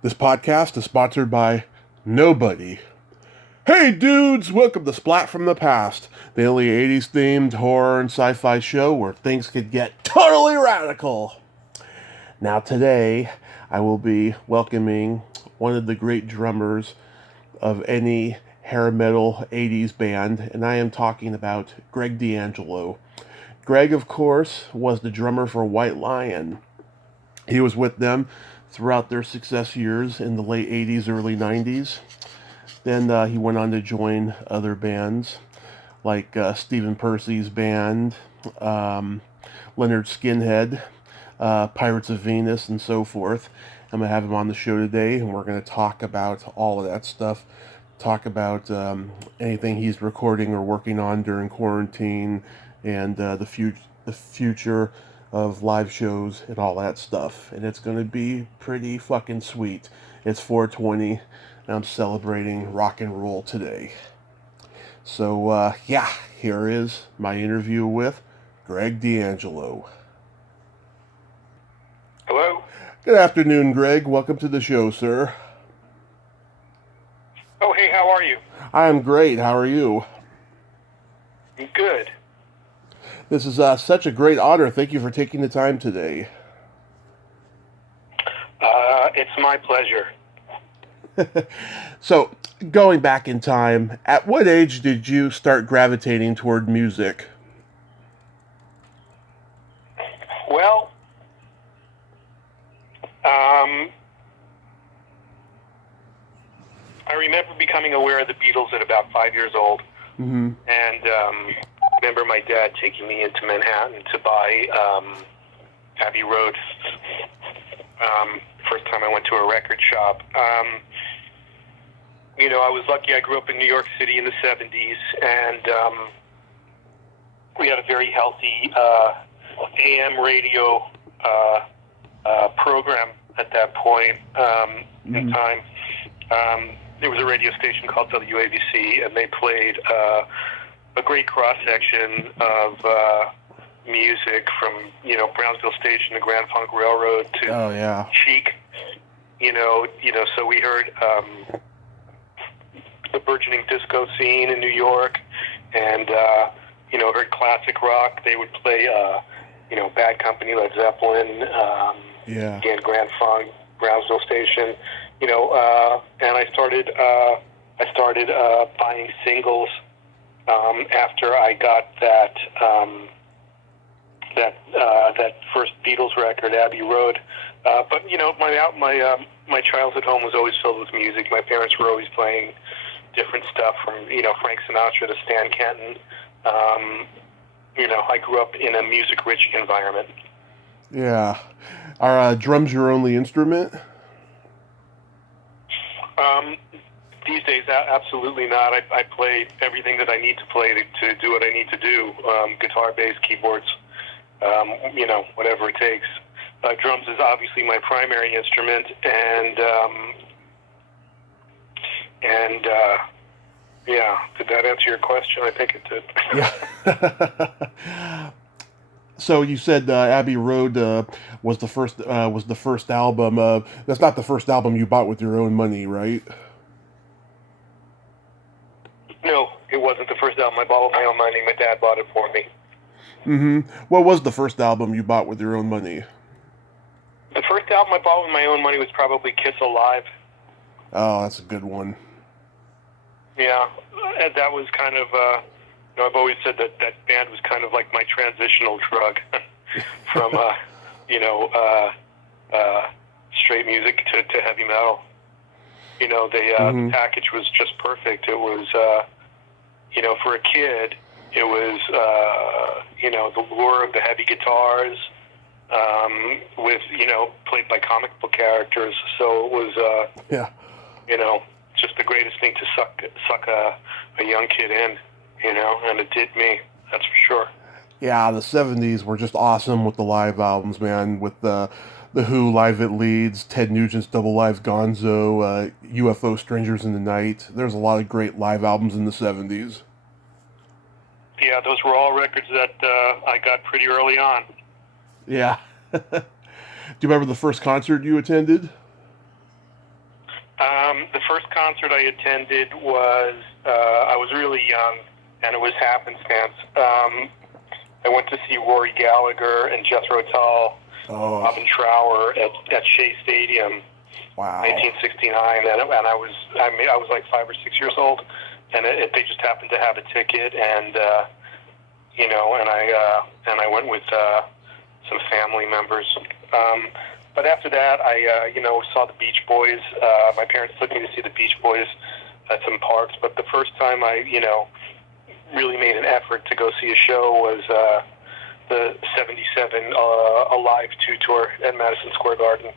This podcast is sponsored by nobody. Hey dudes, welcome to Splat from the Past, the only 80s themed horror and sci-fi show where things could get totally radical. Now today, I will be welcoming one of the great drummers of any hair metal 80s band, and I am talking about Greg D Angelo. Greg, of course, was the drummer for White Lion. He was with them throughout their success years in the late 80s, early 90s. Then he went on to join other bands like Stephen Percy's band, Leonard Skinhead, Pirates of Venus, and so forth. I'm going to have him on the show today, and we're going to talk about all of that stuff. Talk about anything he's recording or working on during quarantine, and the future of live shows and all that stuff. And it's going to be pretty fucking sweet. It's 420, and I'm celebrating rock and roll today. So, here is my interview with Greg D Angelo. Hello? Good afternoon, Greg. Welcome to the show, sir. Oh, hey, how are you? I am great. How are you? Good. This is such a great honor. Thank you for taking the time today. It's my pleasure. So, going back in time, at what age did you start gravitating toward music? Well, I remember becoming aware of the Beatles at about 5 years old. Mm-hmm. And I remember my dad taking me into Manhattan to buy Abbey Road. First time I went to a record shop. I was lucky. I grew up in New York City in the 70s, and we had a very healthy AM radio program at that point in time. There was a radio station called WABC, and they played a great cross-section of music from, Brownsville Station to Grand Funk Railroad to Chic. So we heard the burgeoning disco scene in New York, and, heard classic rock. They would play, Bad Company, Led Zeppelin, again, Grand Funk, Brownsville Station, and I started buying singles after I got that first Beatles record, Abbey Road. But my childhood home was always filled with music. My parents were always playing different stuff from Frank Sinatra to Stan Kenton. I grew up in a music-rich environment. Yeah. Are drums your only instrument? These days, absolutely not. I play everything that I need to play to do what I need to do. Guitar, bass, keyboards, whatever it takes. Drums is obviously my primary instrument, and did that answer your question? I think it did. Yeah. So you said Abbey Road was the first album. That's not the first album you bought with your own money, right? No, it wasn't the first album I bought with my own money. My dad bought it for me. Mm-hmm. What was the first album you bought with your own money? The first album I bought with my own money was probably Kiss Alive. Oh, that's a good one. Yeah, and that was kind of, I've always said that band was kind of like my transitional drug from, straight music to heavy metal. The package was just perfect. It was, for a kid, it was, the lure of the heavy guitars, with, played by comic book characters. So it was, just the greatest thing to suck a young kid in, and it did me, that's for sure. Yeah, the 70s were just awesome with the live albums, man, with the Who Live at Leeds, Ted Nugent's Double Live Gonzo, UFO Strangers in the Night. There's a lot of great live albums in the 70s. Yeah, those were all records that I got pretty early on. Yeah. Do you remember the first concert you attended? The first concert I attended was, I was really young, and it was happenstance. I went to see Rory Gallagher and Jethro Tull, Robin Trower at Shea Stadium, wow, 1969, and I was like 5 or 6 years old, and they just happened to have a ticket, and and I went with some family members. But after that, I saw the Beach Boys. My parents took me to see the Beach Boys at some parks, but the first time I really made an effort to go see a show was the '77 Alive 2 tour at Madison Square Garden.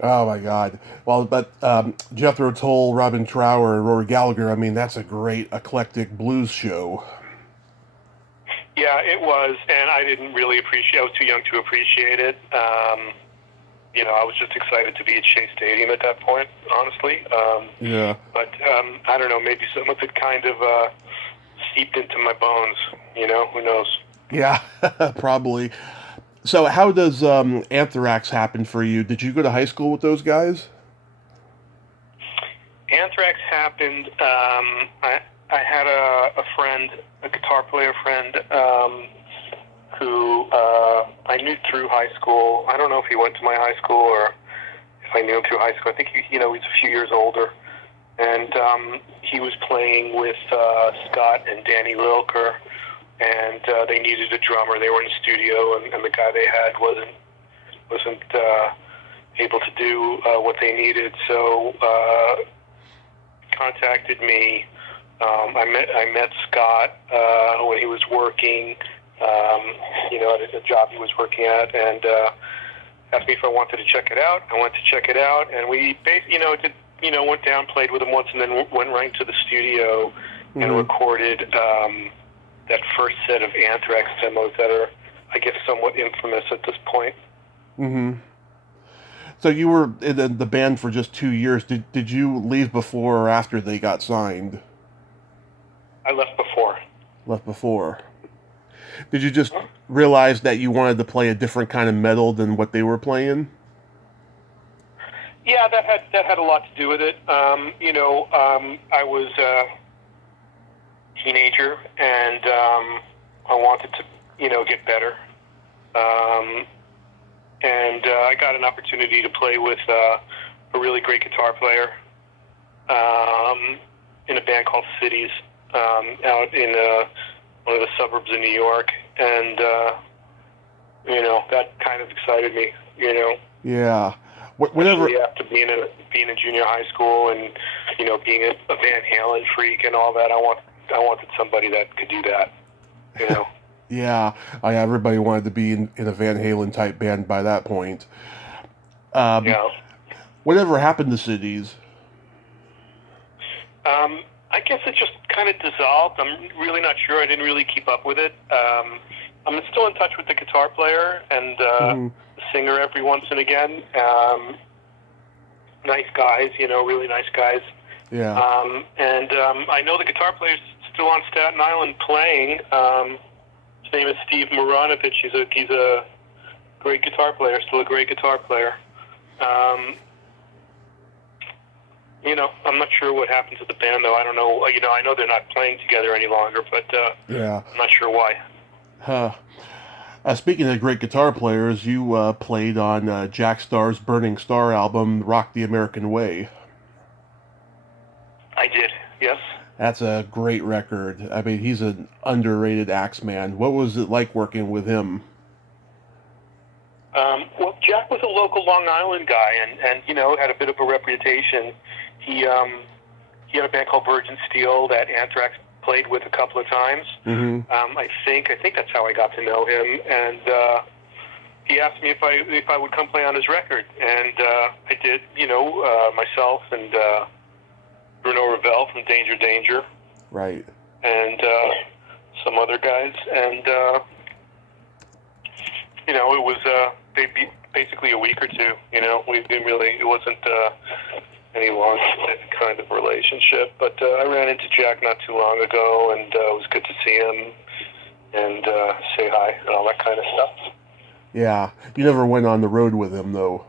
Oh my God! Well, but Jethro Tull, Robin Trower, and Rory Gallagher. I mean, that's a great eclectic blues show. Yeah, it was, and I didn't really appreciate. I was too young to appreciate it. I was just excited to be at Shea Stadium at that point, honestly. Yeah. But I don't know. Maybe some of it kind of seeped into my bones. Who knows? Yeah, probably. So how does Anthrax happen for you? Did you go to high school with those guys? Anthrax happened. I had a friend, a guitar player friend, who I knew through high school. I don't know if he went to my high school or if I knew him through high school. I think he's a few years older, and he was playing with Scott and Danny Lilker, and they needed a drummer. They were in the studio, and the guy they had wasn't able to do what they needed, so contacted me. I met Scott when he was working, at a job he was working at, and asked me if I wanted to check it out. I went to check it out, and we went down, played with him once, and then went right to the studio and recorded that first set of Anthrax demos that are, I guess, somewhat infamous at this point. Mm-hmm. So you were in the band for just 2 years. Did you leave before or after they got signed? I left before. Left before. Did you just realize that you wanted to play a different kind of metal than what they were playing? Yeah, that had a lot to do with it. I was a teenager, and I wanted to, get better. And I got an opportunity to play with a really great guitar player in a band called Cities out in one of the suburbs of New York, and that kind of excited me. Yeah. Whenever after being in junior high school and being a Van Halen freak and all that, I wanted somebody that could do that. Yeah, everybody wanted to be in a Van Halen type band by that point. Yeah. Whatever happened to Cities? I guess it just kind of dissolved. I'm really not sure. I didn't really keep up with it. I'm still in touch with the guitar player and the singer every once and again. Nice guys, really nice guys. Yeah. And I know the guitar player's still on Staten Island playing. His name is Steve Maranovich. He's a great guitar player, still a great guitar player. I'm not sure what happened to the band, though. I don't know. I know they're not playing together any longer, but yeah, I'm not sure why. Huh. Speaking of great guitar players, you played on Jack Starr's Burning Star album, Rock the American Way. I did, yes. That's a great record. I mean, he's an underrated Axeman. What was it like working with him? Well, Jack was a local Long Island guy, and had a bit of a reputation. He had a band called Virgin Steel that Anthrax played with a couple of times. Mm-hmm. I think that's how I got to know him, and he asked me if I would come play on his record, and I did. Myself and Bruno Ravel from Danger Danger, right, and some other guys, and it was basically a week or two. We didn't really. It wasn't any long kind of relationship, but I ran into Jack not too long ago, and it was good to see him and say hi and all that kind of stuff. Yeah, you never went on the road with him, though.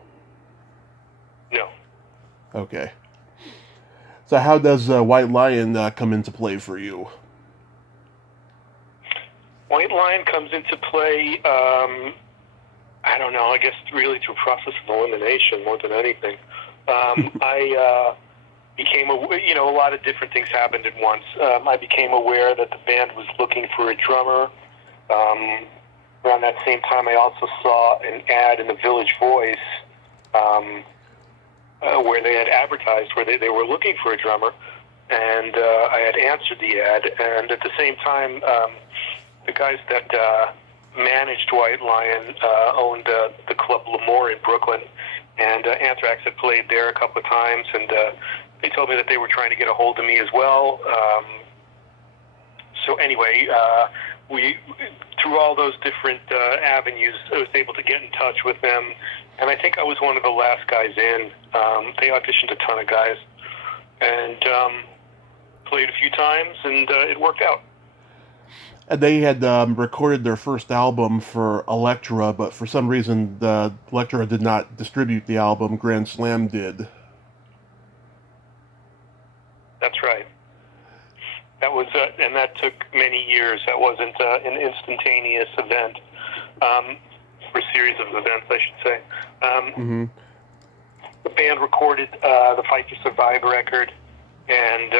No. Okay. So how does White Lion come into play for you? White Lion comes into play, I don't know, I guess really through process of elimination more than anything. I became aware, a lot of different things happened at once. I became aware that the band was looking for a drummer. Around that same time, I also saw an ad in the Village Voice where they had advertised where they were looking for a drummer, and I had answered the ad. And at the same time, the guys that managed White Lion owned the club L'Amour in Brooklyn, and Anthrax had played there a couple of times, and they told me that they were trying to get a hold of me as well. So anyway, we through all those different avenues, I was able to get in touch with them, and I think I was one of the last guys in. They auditioned a ton of guys, and played a few times, and it worked out. And they had recorded their first album for Elektra, but for some reason, Elektra did not distribute the album. Grand Slam did. That's right. That was, and that took many years. That wasn't an instantaneous event, or series of events, I should say. The band recorded the Fight to Survive record, and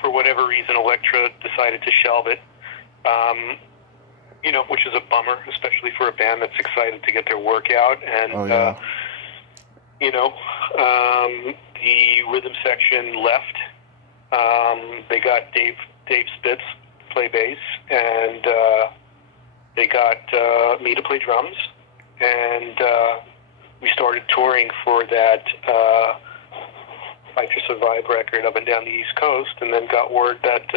for whatever reason, Elektra decided to shelve it. Which is a bummer, especially for a band that's excited to get their work out. And the rhythm section left. They got Dave Spitz to play bass, and they got me to play drums, and we started touring for that Fight to Survive record up and down the East Coast, and then got word that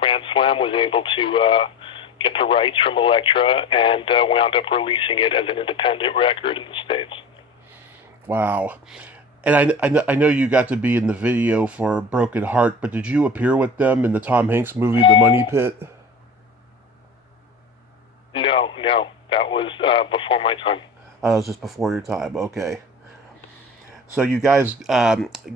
Grand Slam was able to get the rights from Elektra, and wound up releasing it as an independent record in the States. Wow. And I know you got to be in the video for Broken Heart, but did you appear with them in the Tom Hanks movie The Money Pit? No, that was before my time. That was just before your time, okay. So you guys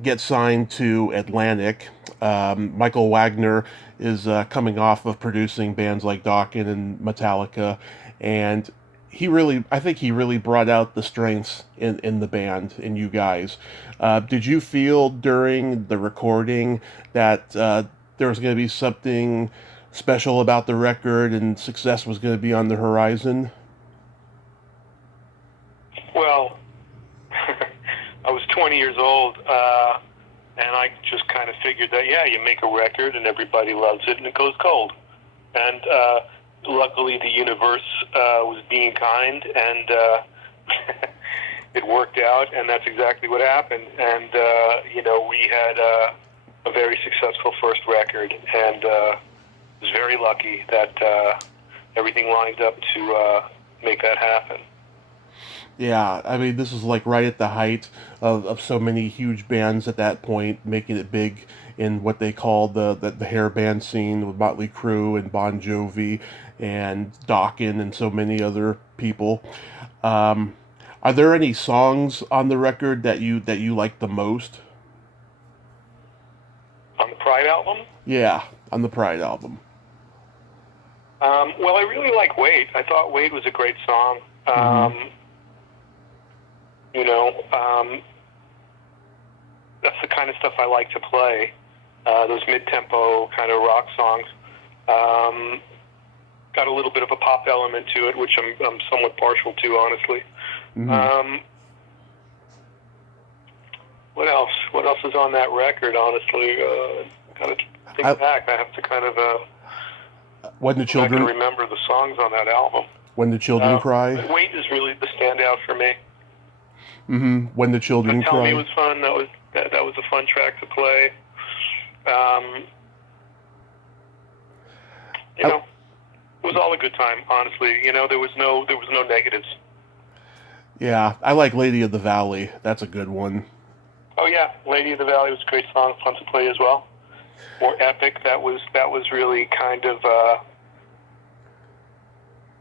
get signed to Atlantic. Michael Wagner is coming off of producing bands like Dokken and Metallica, and I think he really brought out the strengths in the band, in you guys. Did you feel during the recording that there was going to be something special about the record and success was going to be on the horizon? Well, I was 20 years old, and I just kind of figured that, you make a record and everybody loves it and it goes cold. And luckily the universe was being kind, and it worked out, and that's exactly what happened. And, we had a very successful first record, and was very lucky that everything lined up to make that happen. Yeah, I mean, this is like right at the height of so many huge bands at that point, making it big in what they call the hair band scene with Motley Crue and Bon Jovi and Dokken and so many other people. Are there any songs on the record that you like the most? On the Pride album? Yeah, on the Pride album. Well, I really like Wait. I thought Wait was a great song. That's the kind of stuff I like to play. Those mid-tempo kind of rock songs. Got a little bit of a pop element to it, which I'm somewhat partial to, honestly. What else? What else is on that record, honestly? Gotta think back. I have to kind of When the Children... I can remember the songs on that album. When the Children Cry? Wait is really the standout for me. When the Children Cry. Tell Me was fun. That was a fun track to play. It was all a good time, honestly. There was no negatives. Yeah, I like Lady of the Valley. That's a good one. Oh yeah, Lady of the Valley was a great song, fun to play as well. More epic. That was really kind of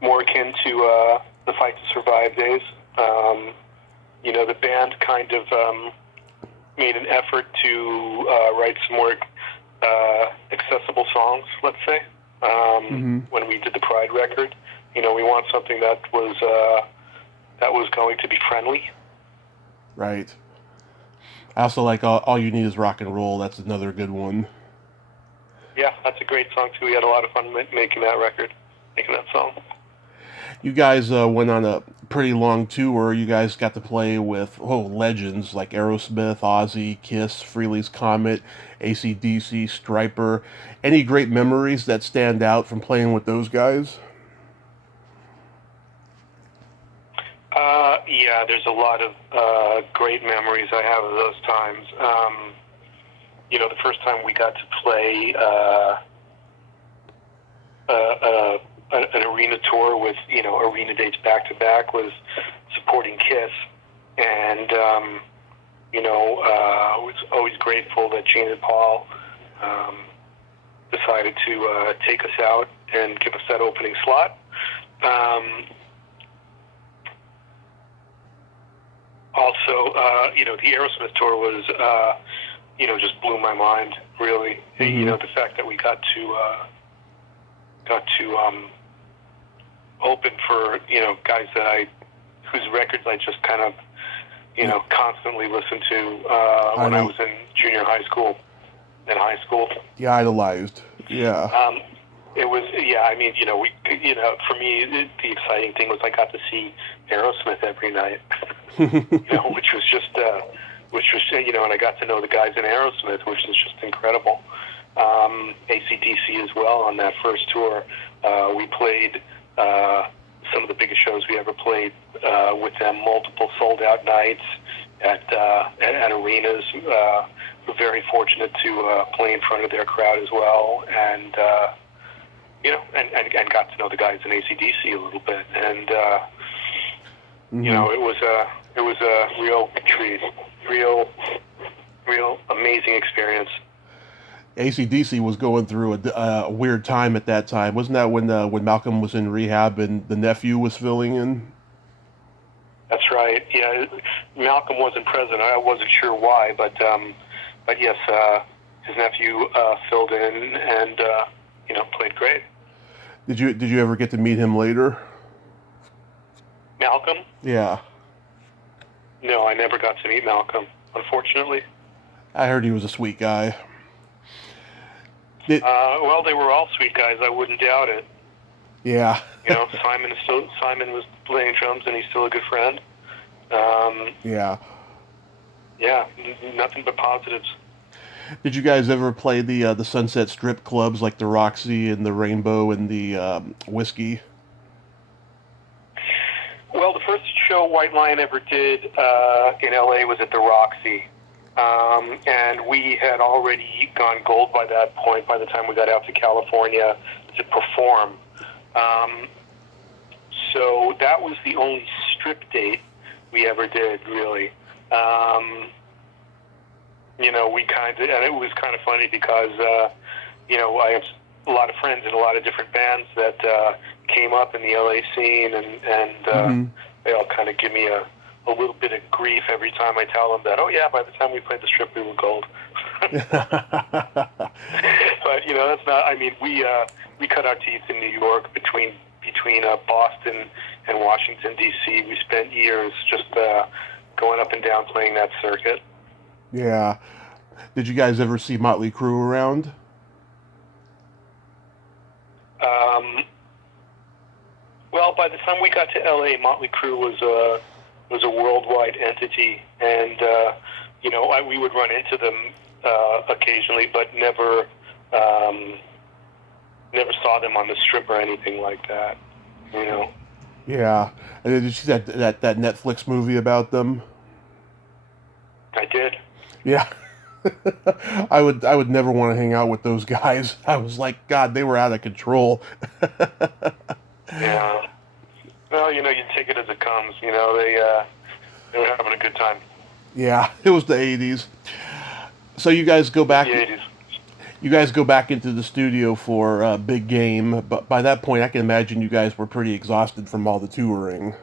more akin to the Fight to Survive days. The band kind of made an effort to write some more accessible songs, let's say. When we did the Pride record, we want something that was going to be friendly. Right. I also like All You Need Is Rock and Roll. That's another good one. Yeah, that's a great song too. We had a lot of fun making that record, making that song. You guys went on a pretty long tour. You guys got to play with legends like Aerosmith, Ozzy, Kiss, Frehley's Comet, AC/DC, Stryper. Any great memories that stand out from playing with those guys? Yeah, there's a lot of great memories I have of those times. The first time we got to play an arena tour with, arena dates back-to-back was supporting Kiss. And, I was always grateful that Gene and Paul decided to take us out and give us that opening slot. Also, the Aerosmith tour was, just blew my mind, really. The fact that we got to open for, guys whose records I just kind of, constantly listened to when I was in junior high school and high school. Yeah, idolized. Yeah. It was, for me, the exciting thing was I got to see Aerosmith every night, which was, and I got to know the guys in Aerosmith, which is just incredible. AC/DC as well on that first tour. We played some of the biggest shows we ever played with them, multiple sold-out nights at arenas. We're very fortunate to play in front of their crowd as well, and and got to know the guys in AC/DC a little bit, and it was a real treat, real amazing experience. AC/DC was going through a weird time at that time. Wasn't that when Malcolm was in rehab and the nephew was filling in? That's right. Yeah, Malcolm wasn't present. I wasn't sure why, but yes, his nephew filled in and played great. Did you ever get to meet him later? Malcolm? Yeah. No, I never got to meet Malcolm, unfortunately. I heard he was a sweet guy. Well, they were all sweet guys. I wouldn't doubt it. Yeah. Simon was playing drums, and he's still a good friend. Yeah. Yeah, nothing but positives. Did you guys ever play the Sunset Strip clubs like the Roxy and the Rainbow and the Whiskey? Well, the first show White Lion ever did in LA was at the Roxy. And we had already gone gold by that point, by the time we got out to California to perform. So that was the only strip date we ever did, really. And it was kind of funny because, I have a lot of friends in a lot of different bands that came up in the LA scene, and they all kind of give me a little bit of grief every time I tell them that, oh yeah, by the time we played the strip, we were gold. But, that's not, we cut our teeth in New York between Boston and Washington, D.C. We spent years just going up and down playing that circuit. Yeah. Did you guys ever see Motley Crue around? Well, by the time we got to L.A., Motley Crue was a worldwide entity, and we would run into them occasionally, but never saw them on the strip or anything like that. Yeah. And did you see that Netflix movie about them? I did. Yeah. I would never want to hang out with those guys. I was like, God, they were out of control. Yeah. Well, you take it as it comes. They were having a good time. Yeah, it was the 80s. So you guys go back. The 80s. You guys go back into the studio for Big Game, but by that point, I can imagine you guys were pretty exhausted from all the touring.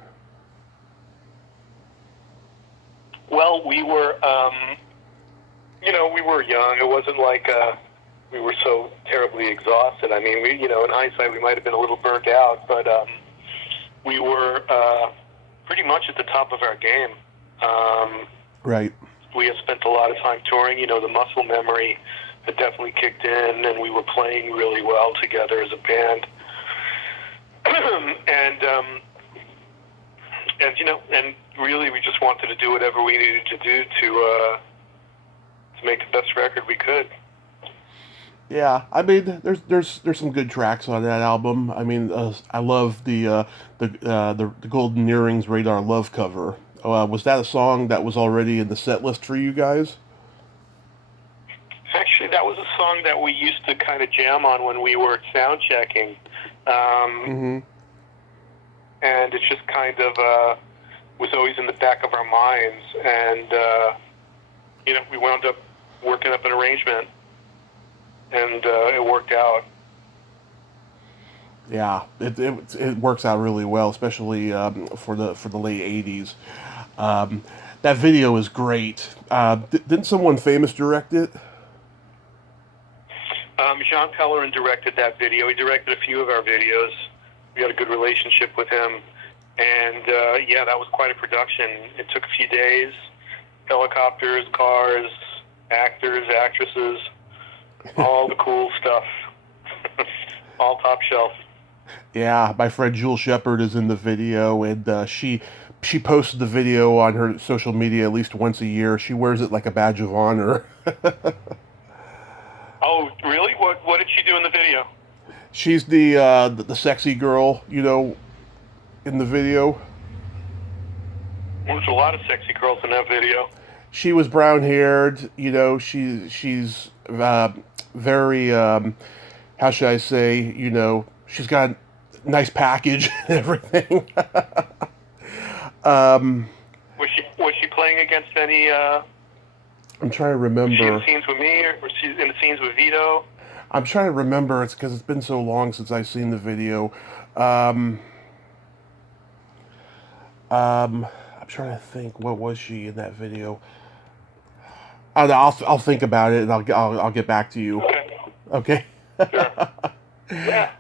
Well, we were. we were young. It wasn't like we were so terribly exhausted. I mean, in hindsight, we might have been a little burnt out, but we were pretty much at the top of our game. Right. We had spent a lot of time touring. The muscle memory had definitely kicked in, and we were playing really well together as a band. and really, we just wanted to do whatever we needed to do to make the best record we could. Yeah, I mean, there's some good tracks on that album. I mean, I love the Golden Earrings Radar Love cover. Was that a song that was already in the set list for you guys? Actually, that was a song that we used to kind of jam on when we were sound checking. And it just kind of was always in the back of our minds. And, we wound up working up an arrangement, and it worked out. Yeah, it works out really well, especially for the late '80s. That video is great. Didn't someone famous direct it? Jean Pellerin directed that video. He directed a few of our videos. We had a good relationship with him. And, that was quite a production. It took a few days. Helicopters, cars, actors, actresses, all the cool stuff. All top shelf. Yeah, my friend Jewel Shepard is in the video, and she posted the video on her social media at least once a year. She wears it like a badge of honor. Oh, really? What did she do in the video? She's the sexy girl, in the video. There's a lot of sexy girls in that video. She was brown haired, she's very how should I say, she's got a nice package and everything. Was she playing against any I'm trying to remember. Was she in scenes with me, or was she in the scenes with Vito? I'm trying to remember. It's because it's been so long since I've seen the video. I'm trying to think. What was she in that video? I'll think about it, and I'll get back to you. Okay. Sure. Yeah.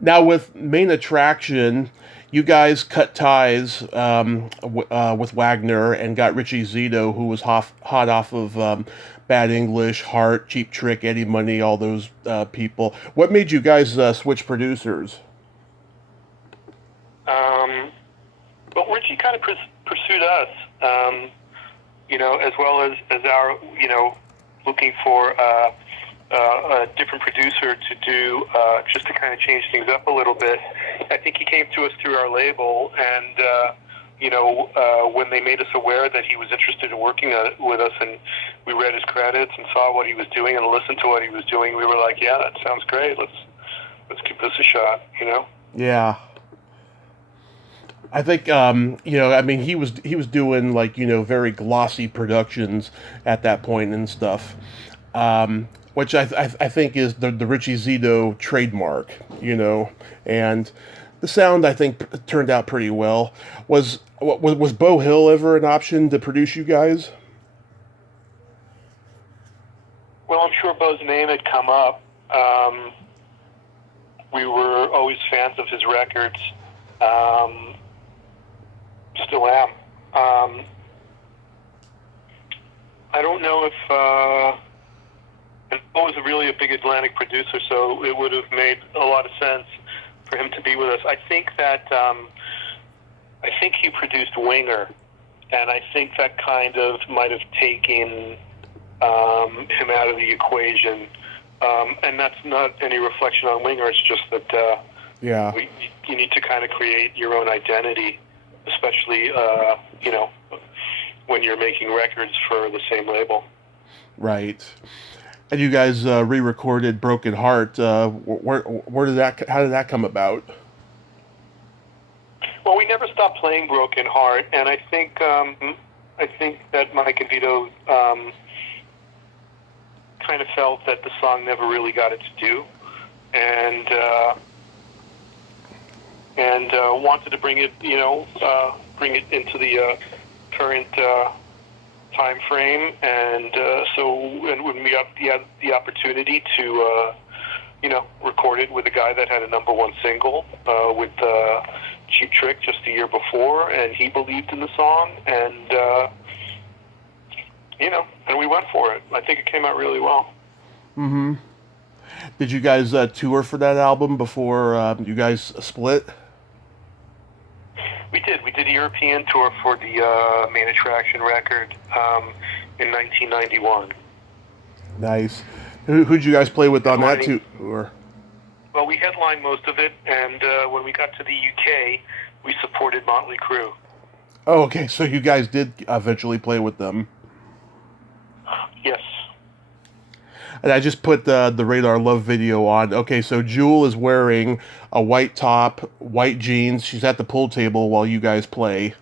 Now with Main Attraction, you guys cut ties with Wagner and got Richie Zito, who was hot off of Bad English, Heart, Cheap Trick, Eddie Money, all those people. What made you guys switch producers? Well, Richie kind of pursued us, as well as our, looking for a different producer to do, just to kind of change things up a little bit. I think he came to us through our label, and, when they made us aware that he was interested in working with us, and we read his credits and saw what he was doing and listened to what he was doing, we were like, yeah, that sounds great. Let's give this a shot, Yeah. I think, he was doing very glossy productions at that point and stuff. Which I think is the Richie Zito trademark, and the sound I think turned out pretty well. Was Beau Hill ever an option to produce you guys? Well, I'm sure Beau's name had come up. We were always fans of his records. Still am. I don't know if. And Beau was really a big Atlantic producer, so it would have made a lot of sense for him to be with us. I think that I think he produced Winger, and I think that kind of might have taken him out of the equation. And that's not any reflection on Winger. It's just that you need to kind of create your own identity, especially when you're making records for the same label. Right. And you guys re-recorded "Broken Heart." Where did that? How did that come about? Well, we never stopped playing "Broken Heart," and I think that Mike and Vito kind of felt that the song never really got its due, and wanted to bring it into the current time frame, and and when we had the opportunity to record it with a guy that had a #1 single with Cheap Trick just the year before, and he believed in the song, and and we went for it. I think it came out really well. Mm-hmm. Did you guys tour for that album before you guys split? We did. We did a European tour for the Main Attraction record in 1991. Nice. Who'd you guys play with on that tour? Well, we headlined most of it, and when we got to the UK, we supported Motley Crue. Oh, okay. So you guys did eventually play with them. Yes. And I just put the Radar Love video on. Okay, so Jewel is wearing a white top, white jeans. She's at the pool table while you guys play.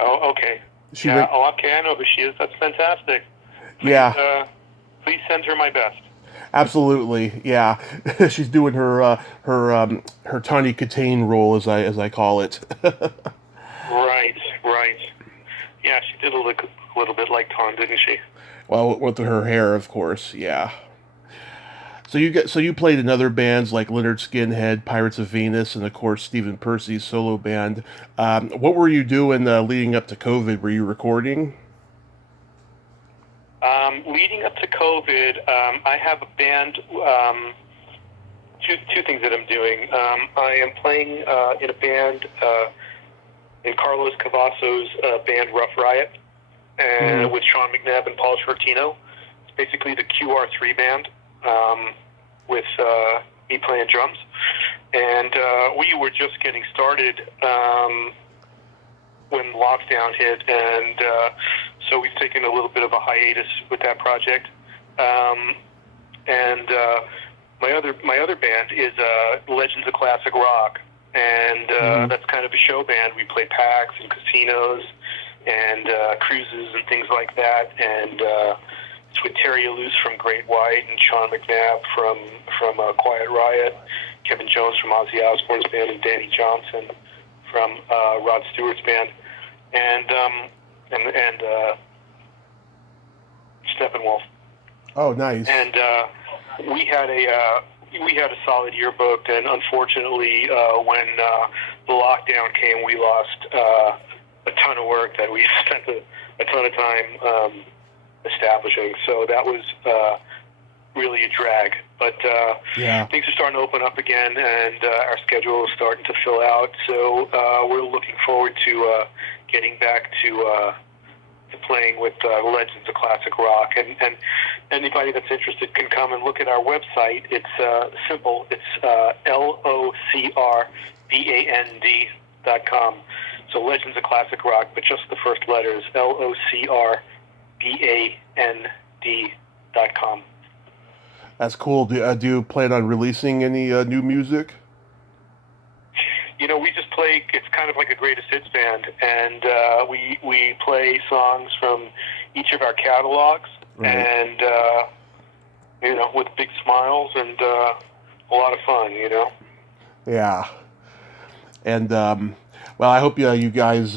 Oh, okay. Okay, I know who she is. That's fantastic. Please, please send her my best. Absolutely, yeah. She's doing her Tawny Katane role, as I call it. Right. Yeah, she did a little bit like Tom, didn't she? Well, with her hair, of course, yeah. So you played in other bands like Leonard Skinhead, Pirates of Venus, and of course Stephen Percy's solo band. What were you doing leading up to COVID? Were you recording? Leading up to COVID, I have a band. Two things that I'm doing. I am playing in a band in Carlos Cavazos' band Rough Riot, and with Sean McNabb and Paul Shortino. It's basically the QR3 band with me playing drums. And we were just getting started when lockdown hit, and so we've taken a little bit of a hiatus with that project. And my other band is Legends of Classic Rock, and that's kind of a show band. We play PAX and casinos and cruises and things like that, and it's with Terry Alous from Great White and Sean McNabb from Quiet Riot, Kevin Jones from Ozzy Osbourne's band, and Danny Johnson from Rod Stewart's band, and Steppenwolf. Oh, nice. And we had a solid year booked, and unfortunately, when the lockdown came, we lost a ton of work that we spent a ton of time establishing. So that was really a drag. But things are starting to open up again, and our schedule is starting to fill out. So we're looking forward to getting back to playing with Legends of Classic Rock. And anybody that's interested can come and look at our website. It's simple. It's LOCRBAND.com. So Legends of Classic Rock, but just the first letters, LOCRBAND.com. That's cool. Do you plan on releasing any new music? We just play, it's kind of like a greatest hits band, and we play songs from each of our catalogs, right. And, with big smiles and a lot of fun, Yeah. And, well, I hope you guys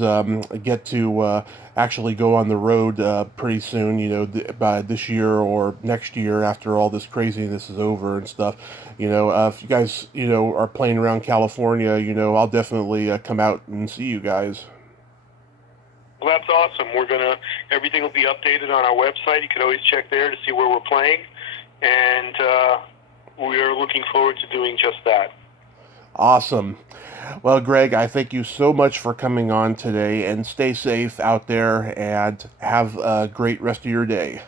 get to actually go on the road pretty soon, by this year or next year after all this craziness is over and stuff. If you guys, are playing around California, I'll definitely come out and see you guys. Well, that's awesome. Everything will be updated on our website. You can always check there to see where we're playing. And we are looking forward to doing just that. Awesome. Well, Greg, I thank you so much for coming on today, and stay safe out there and have a great rest of your day.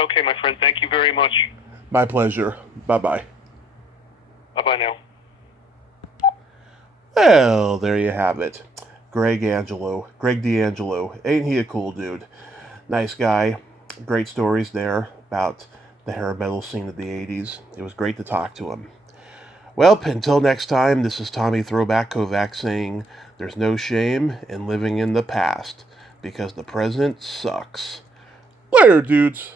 Okay, my friend. Thank you very much. My pleasure. Bye-bye. Bye-bye now. Well, there you have it. Greg D Angelo. Ain't he a cool dude? Nice guy. Great stories there about the hair metal scene of the 80s. It was great to talk to him. Well, until next time, this is Tommy Throwback Kovac saying there's no shame in living in the past because the present sucks. Later, dudes.